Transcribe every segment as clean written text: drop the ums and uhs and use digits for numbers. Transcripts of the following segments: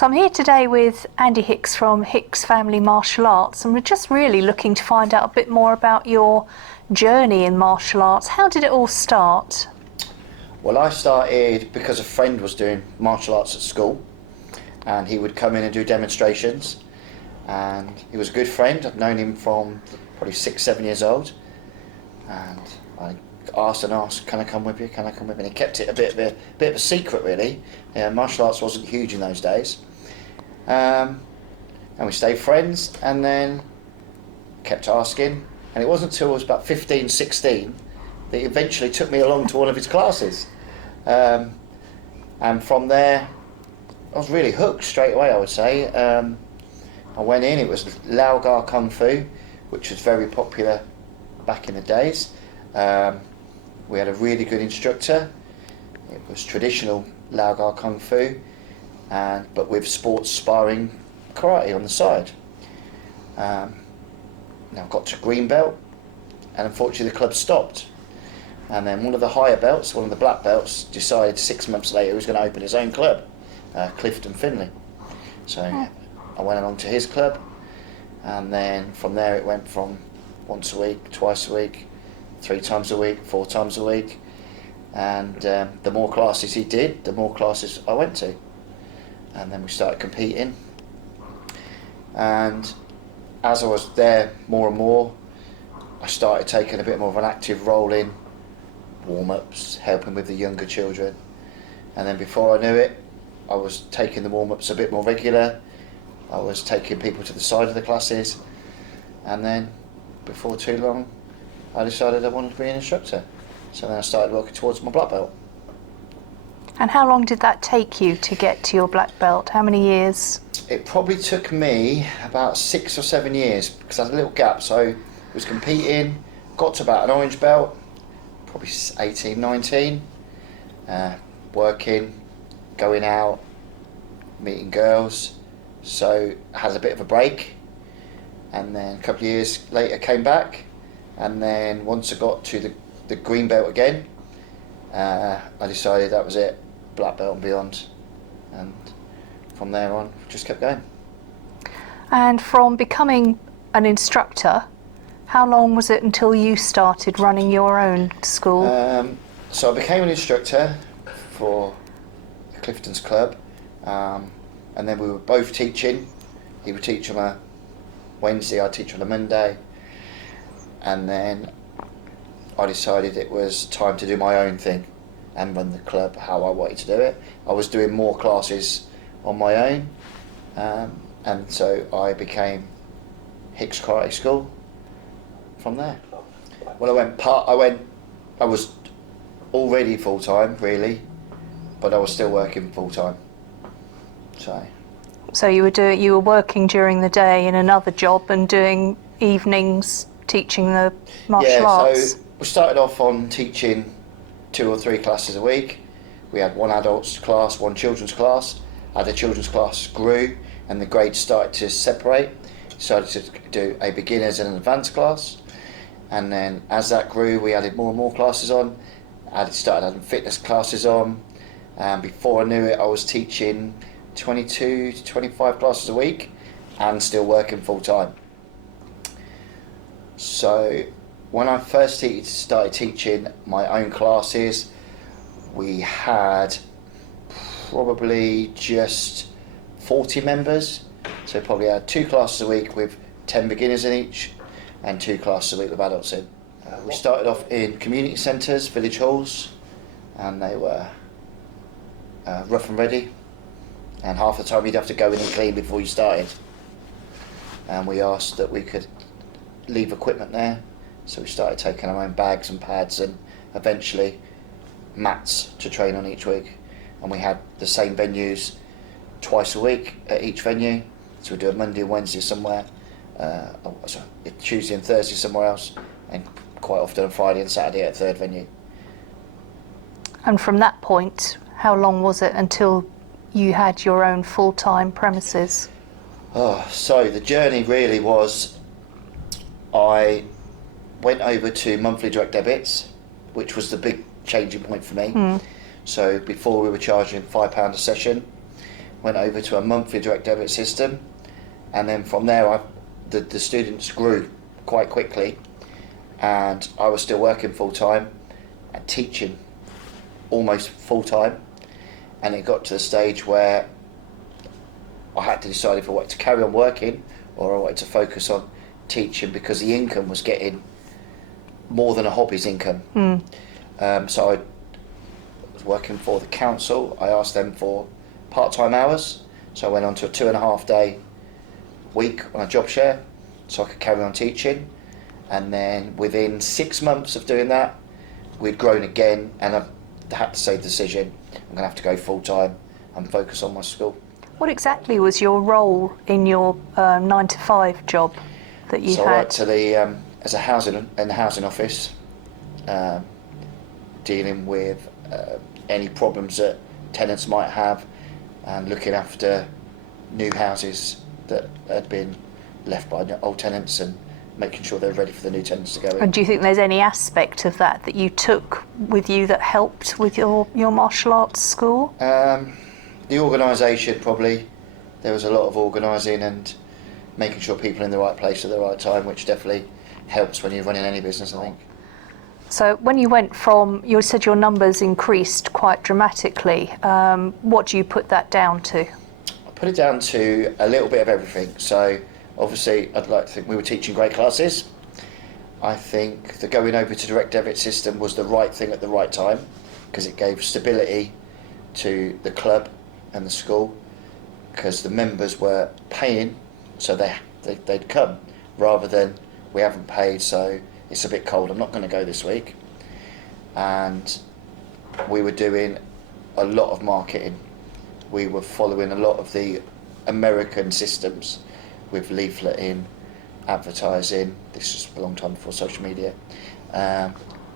So I'm here today with Andy Hicks from Hicks Family Martial Arts, and we're just really looking to find out a bit more about your journey in martial arts. How did it all start? Well, I started because a friend was doing martial arts at school, and he would come in and do demonstrations, and he was a good friend. I'd known him from probably 6, 7 years old, and I asked and asked, can I come with you, can I come with you? And he kept it a bit of a secret, really. Martial arts wasn't huge in those days. And we stayed friends, and then kept asking, and it wasn't until I was about 15, 16 that he eventually took me along to one of his classes. And from there, I was really hooked straight away, I would say. I went in, it was Lao Gar Kung Fu, which was very popular back in the days. We had a really good instructor. It was traditional Lao Gar Kung Fu, but with sports sparring karate on the side. Now I got to green belt, and unfortunately the club stopped. And then one of the higher belts, one of the black belts, decided 6 months later he was going to open his own club, CLIFTON, FINDLEY. So I went along to his club, and then from there it went from once a week, twice a week, 3 times a week, 4 times a week. And the more classes he did, the more classes I went to. And then we started competing. And as I was there more and more, I started taking a bit more of an active role in warm-ups, helping with the younger children. And then before I knew it, I was taking the warm-ups a bit more regular. I was taking people to the side of the classes. And then, before too long, I decided I wanted to be an instructor. So then I started working towards my black belt. And how long did that take you to get to your black belt? How many years? It probably took me about 6 or 7 years, because I had a little gap. So I was competing, got to about an orange belt, probably 18, 19, working, going out, meeting girls. So I had a bit of a break, and then a couple of years later came back, and then once I got to the green belt again, I decided that was it, black belt and beyond, and from there on just kept going. And from becoming an instructor, how long was it until you started running your own school? So I became an instructor for the Clifton's club, and then we were both teaching. He would teach on a Wednesday, I'd teach on a Monday, and then I decided it was time to do my own thing and run the club how I wanted to do it. I was doing more classes on my own, and so I became Hicks Karate School from there. Well, I was already full-time, really, but I was still working full-time. So you were working during the day in another job and doing evenings teaching the martial arts? So we started off on teaching 2 or 3 classes a week. We had one adults class, one children's class. As the children's class grew and the grades started to separate, decided to do a beginners and an advanced class. And then as that grew, we added more and more classes on. Started adding fitness classes on. And before I knew it, I was teaching 22 to 25 classes a week and still working full time. So when I first started teaching my own classes, we had probably just 40 members. So probably had 2 classes a week with 10 beginners in each, and 2 classes a week with adults in. We started off in community centres, village halls, and they were rough and ready, and half the time you'd have to go in and clean before you started. And we asked that we could leave equipment there, so we started taking our own bags and pads and eventually mats to train on each week. And we had the same venues twice a week at each venue, so we'd do a Monday and Wednesday somewhere, Tuesday and Thursday somewhere else, and quite often on Friday and Saturday at a third venue. And from that point, how long was it until you had your own full-time premises? So the journey really was, I went over to monthly direct debits, which was the big changing point for me. So before we were charging £5 a session, went over to a monthly direct debit system, and then from there the students grew quite quickly, and I was still working full time and teaching almost full time, and it got to the stage where I had to decide if I wanted to carry on working or I wanted to focus on teaching, because the income was getting more than a hobby's income. So I was working for the council. I asked them for part-time hours, so I went on to a 2.5 day week on a job share so I could carry on teaching, and then within 6 months of doing that we'd grown again, and I had to say the decision, I'm going to have to go full-time and focus on my school. What exactly was your role in your 9 to 5 job that you So had? I worked as a housing office, dealing with any problems that tenants might have, and looking after new houses that had been left by old tenants and making sure they're ready for the new tenants to go in. And do you think there's any aspect of that that you took with you that helped with your martial arts school? The organisation, probably. There was a lot of organising and making sure people are in the right place at the right time, which definitely helps when you're running any business, I think. So when you went from, you said your numbers increased quite dramatically. What do you put that down to? I put it down to a little bit of everything. So obviously I'd like to think we were teaching great classes. I think the going over to direct debit system was the right thing at the right time, because it gave stability to the club and the school, because the members were paying, so they'd come, rather than we haven't paid, so it's a bit cold, I'm not going to go this week. And we were doing a lot of marketing. We were following a lot of the American systems with leafleting, advertising. This was a long time before social media.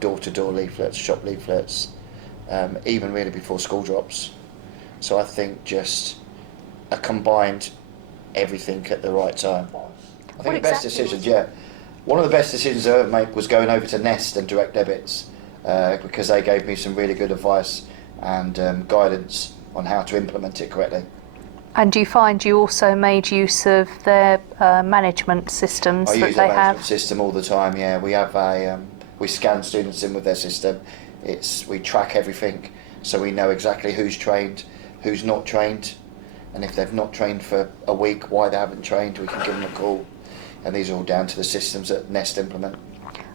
Door-to-door leaflets, shop leaflets, even really before school drops. So I think just a combined everything at the right time. I think the best decisions, one of the best decisions I ever made was going over to Nest and direct debits, because they gave me some really good advice and guidance on how to implement it correctly. And do you find you also made use of their management systems that they have? I use their management system all the time, yeah. We have we scan students in with their system. We track everything, so we know exactly who's trained, who's not trained, and if they've not trained for a week, why they haven't trained, we can give them a call. And these are all down to the systems that Nest implement.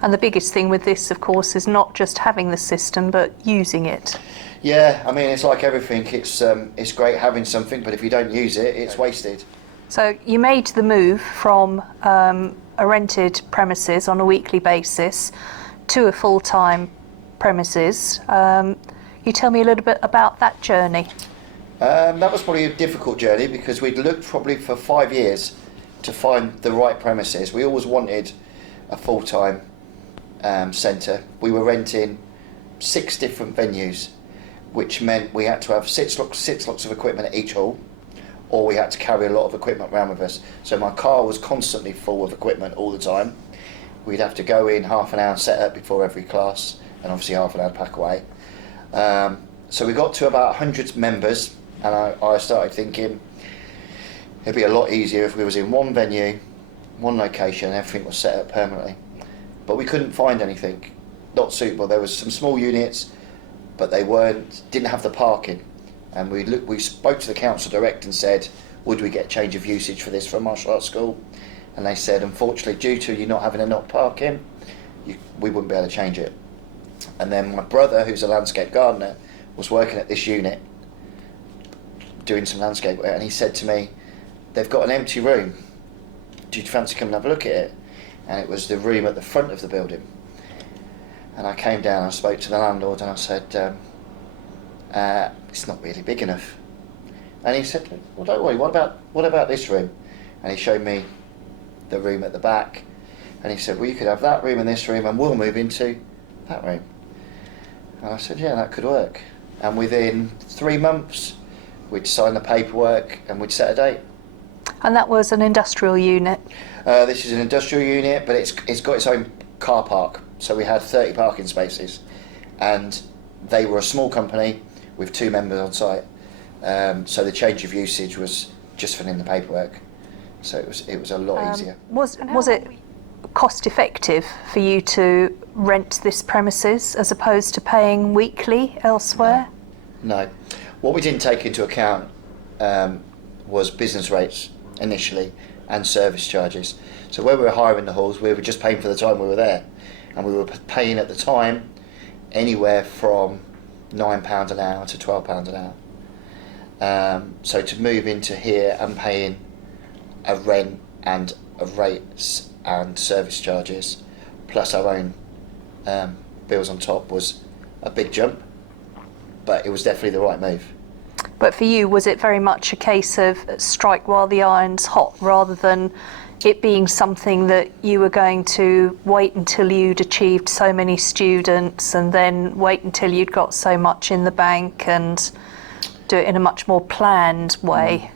And the biggest thing with this, of course, is not just having the system, but using it. Yeah, I mean, it's like everything. It's great having something, but if you don't use it, it's wasted. So you made the move from a rented premises on a weekly basis to a full-time premises. You tell me a little bit about that journey. That was probably a difficult journey, because we'd looked probably for 5 years to find the right premises. We always wanted a full-time centre. We were renting 6 different venues, which meant we had to have six lots of equipment at each hall, or we had to carry a lot of equipment around with us. So my car was constantly full of equipment all the time. We'd have to go in half an hour set up before every class, and obviously half an hour pack away. So we got to about 100 members, and I started thinking it'd be a lot easier if we was in one venue, one location, and everything was set up permanently. But we couldn't find anything not suitable. There was some small units, but they didn't have the parking. And we spoke to the council direct and said, would we get change of usage for this for a martial arts school? And they said, unfortunately, due to you not having enough parking, we wouldn't be able to change it. And then my brother, who's a landscape gardener, was working at this unit doing some landscape work, and he said to me, they've got an empty room, do you fancy coming and have a look at it? And it was the room at the front of the building. And I came down and I spoke to the landlord and I said, it's not really big enough. And he said, well, don't worry, what about this room? And he showed me the room at the back, and he said, well, you could have that room and this room, and we'll move into that room. And I said, yeah, that could work. And within 3 months, we'd sign the paperwork and we'd set a date. And that was an industrial unit? This is an industrial unit, but it's got its own car park. So we had 30 parking spaces, and they were a small company with 2 members on site. So the change of usage was just filling in the paperwork. So it was a lot easier. Was it cost effective for you to rent this premises as opposed to paying weekly elsewhere? No. What we didn't take into account was business rates initially and service charges. So where we were hiring the halls, we were just paying for the time we were there, and we were paying at the time anywhere from £9 an hour to £12 an hour. So to move into here and paying a rent and a rates and service charges plus our own bills on top was a big jump, but it was definitely the right move. But for you, was it very much a case of strike while the iron's hot, rather than it being something that you were going to wait until you'd achieved so many students and then wait until you'd got so much in the bank and do it in a much more planned way?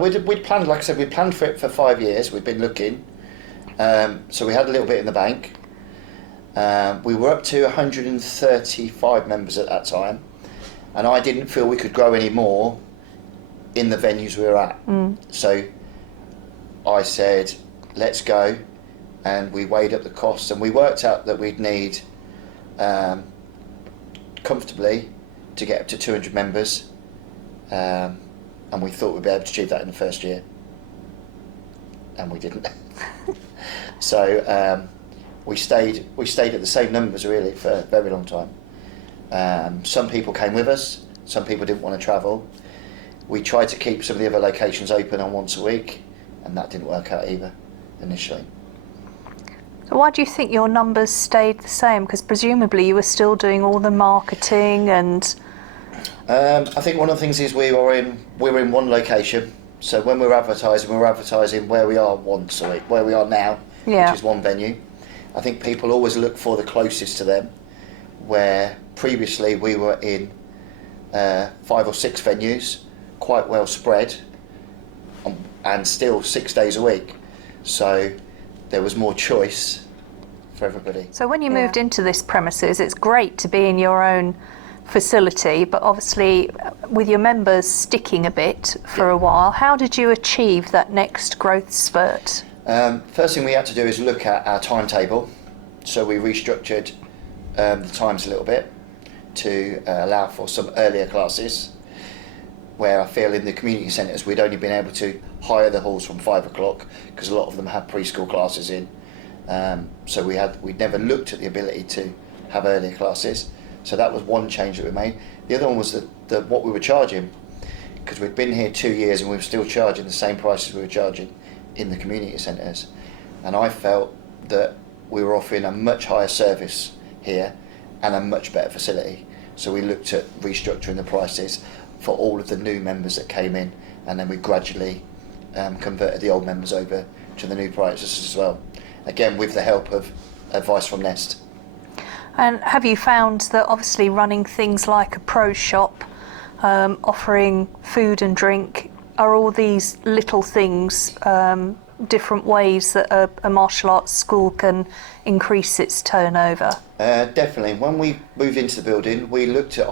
We'd planned, like I said, we planned for it for 5 years. We'd been looking. So we had a little bit in the bank. We were up to 135 members at that time, and I didn't feel we could grow any more in the venues we were at. So I said, let's go, and we weighed up the costs, and we worked out that we'd need comfortably to get up to 200 members, and we thought we'd be able to achieve that in the first year, and we didn't. So we stayed at the same numbers really for a very long time. Some people came with us, some people didn't want to travel. We tried to keep some of the other locations open on once a week, and that didn't work out either initially. So why do you think your numbers stayed the same? Because presumably you were still doing all the marketing and... I think one of the things is we were in one location. So when we were advertising where we are once a week, where we are now, Yeah. which is one venue. I think people always look for the closest to them, where previously we were in 5 or 6 venues, quite well spread, and still 6 days a week. So there was more choice for everybody. So when you moved into this premises, it's great to be in your own facility, but obviously with your members sticking a bit for a while, how did you achieve that next growth spurt? First thing we had to do is look at our timetable. So we restructured the times a little bit to allow for some earlier classes, where I feel in the community centres we'd only been able to hire the halls from 5 o'clock because a lot of them had preschool classes in. So we'd never looked at the ability to have earlier classes. So that was one change that we made. The other one was what we were charging, because we'd been here 2 years and we were still charging the same prices we were charging in the community centres. And I felt that we were offering a much higher service here and a much better facility. So we looked at restructuring the prices for all of the new members that came in, and then we gradually converted the old members over to the new prices as well. Again, with the help of advice from Nest. And have you found that obviously running things like a pro shop, offering food and drink, are all these little things, different ways that a martial arts school can increase its turnover? Definitely. When we moved into the building, we looked at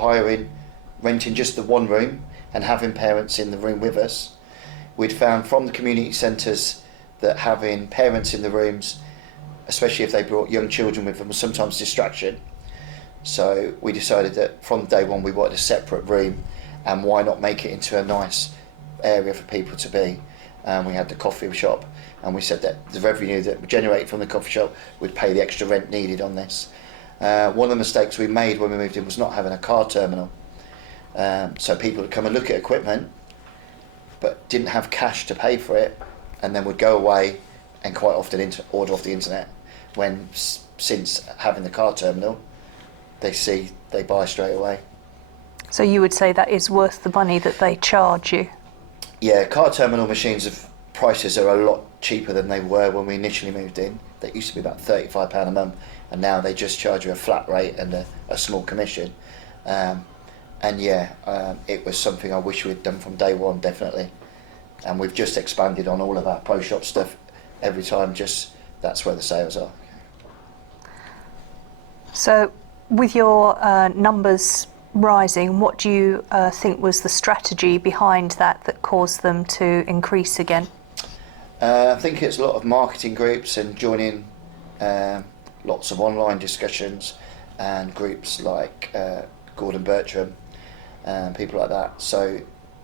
renting just the one room and having parents in the room with us. We'd found from the community centres that having parents in the rooms, especially if they brought young children with them, was sometimes distraction. So we decided that from day one we wanted a separate room, and why not make it into a nice area for people to be. We had the coffee shop, and we said that the revenue that we generate from the coffee shop would pay the extra rent needed on this. One of the mistakes we made when we moved in was not having a card terminal. So people would come and look at equipment but didn't have cash to pay for it, and then would go away and quite often order off the internet, when since having the card terminal they buy straight away. So you would say that is worth the money that they charge you? Yeah, card terminal machines prices are a lot cheaper than they were when we initially moved in. They used to be about £35 a month, and now they just charge you a flat rate and a small commission. It was something I wish we'd done from day one, definitely. And we've just expanded on all of our pro shop stuff every time, just that's where the sales are. So with your numbers rising. What do you think was the strategy behind that caused them to increase again? I think it's a lot of marketing groups and joining lots of online discussions and groups like Gordon Bertram and people like that. So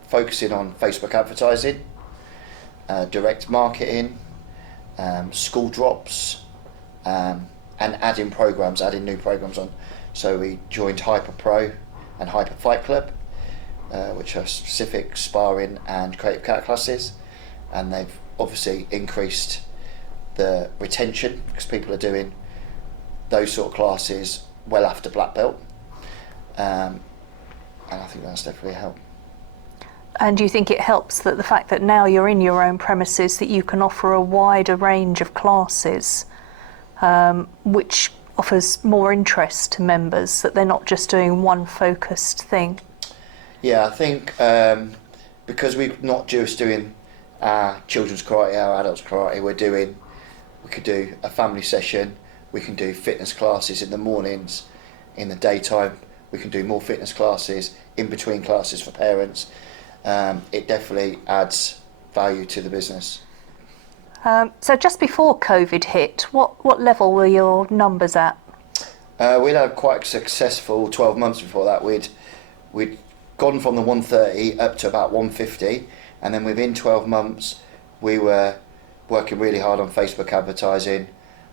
focusing on Facebook advertising, direct marketing, school drops, and adding new programs on. So we joined Hyper Pro and Hyper Fight Club, which are specific sparring and creative cat classes, and they've obviously increased the retention because people are doing those sort of classes well after black belt, and I think that's definitely helped. And do you think it helps that the fact that now you're in your own premises, that you can offer a wider range of classes, which offers more interest to members, that they're not just doing one focused thing? Yeah, I think because we're not just doing our children's karate, our adults karate, we could do a family session, we can do fitness classes in the mornings, in the daytime, we can do more fitness classes, in between classes for parents. It definitely adds value to the business. So just before COVID hit, what level were your numbers at? We'd had quite a successful 12 months before that. We'd gone from the 130 up to about 150, and then within 12 months we were working really hard on Facebook advertising,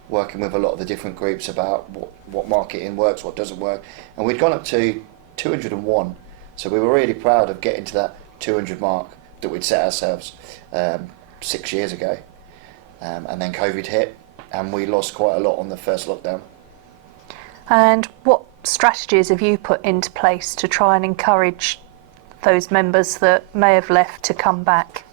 working with a lot of the different groups about what marketing works, what doesn't work, and we'd gone up to 201. So we were really proud of getting to that 200 mark that we'd set ourselves 6 years ago. And then COVID hit and we lost quite a lot on the first lockdown. And what strategies have you put into place to try and encourage those members that may have left to come back?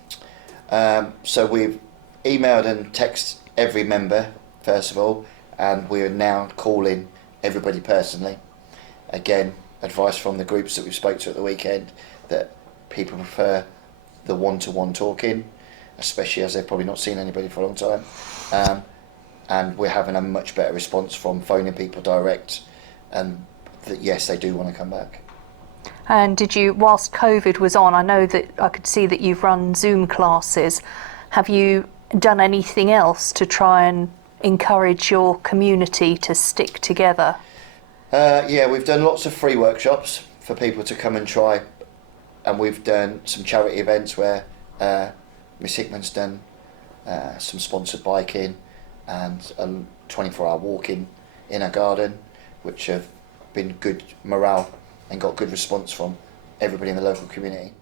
So we've emailed and texted every member first of all, and we are now calling everybody personally. Again, advice from the groups that we spoke to at the weekend that people prefer the one-to-one talking, especially as they've probably not seen anybody for a long time. And we're having a much better response from phoning people direct, and that yes, they do want to come back. And did you, whilst COVID was on, I know that I could see that you've run Zoom classes. Have you done anything else to try and encourage your community to stick together? Yeah, we've done lots of free workshops for people to come and try, and we've done some charity events where Miss Hickman's done some sponsored biking and a 24-hour walking in her garden, which have been good morale and got good response from everybody in the local community.